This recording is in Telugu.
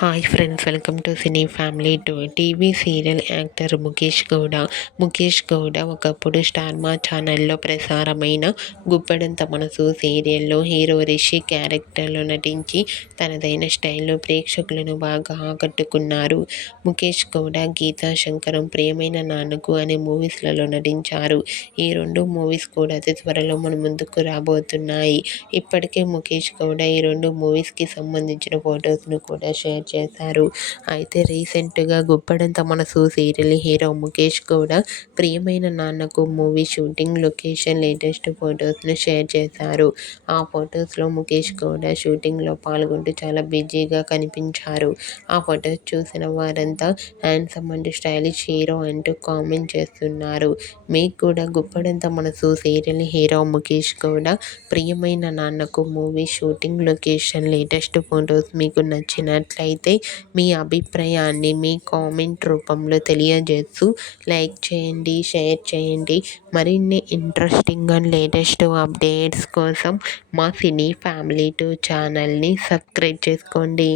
Hi friends, welcome to cine family two. TV serial actor Mukesh Gowda. Mukesh Gowda ఒకప్పుడు స్టార్ మా ఛానల్లో ప్రసారమైన గుప్పెడంత మనసు సీరియల్లో హీరో రిషి క్యారెక్టర్లో నటించి తనదైన స్టైల్లో ప్రేక్షకులను బాగా ఆకట్టుకున్నారు. ముఖేష్ గౌడ గీతా శంకరం, ప్రియమైన నాన్నకు అనే మూవీస్లలో నటించారు. ఈ రెండు మూవీస్ కూడా అతి త్వరలో మన ముందుకు రాబోతున్నాయి. ఇప్పటికే ముఖేష్ గౌడ ఈ రెండు మూవీస్కి సంబంధించిన ఫొటోస్ను కూడా షేర్ చేశారు. అయితే రీసెంట్గా గుప్పెడంత మనసు serial hero Mukesh Gowda Priyamaina Nannaku movie shooting location latest ఫొటోస్ను షేర్ చేశారు. ఆ ఫొటోస్లో ముఖేష్ గౌడ షూటింగ్లో పాల్గొంటూ చాలా బిజీగా కనిపించారు. ఆ ఫొటోస్ చూసిన వారంతా హ్యాండ్సమ్ అండ్ స్టైలిష్ హీరో అంటూ కామెంట్ చేస్తున్నారు. మీకు కూడా గుప్పెడంత మనసు serial hero Mukesh Gowda Priyamaina Nannaku movie shooting location latest photos మీకు నచ్చినట్లయితే మీ అభిప్రాయాన్ని మీ కామెంట్ రూపంలో తెలియజేస్తూ లైక్ చేయండి, షేర్ చేయండి. మరిన్ని ఇంట్రెస్టింగ్ అండ్ లేటెస్ట్ అప్డేట్స్ కోసం మా సినీ ఫ్యామిలీ 2 ఛానల్ని సబ్స్క్రైబ్ చేసుకోండి.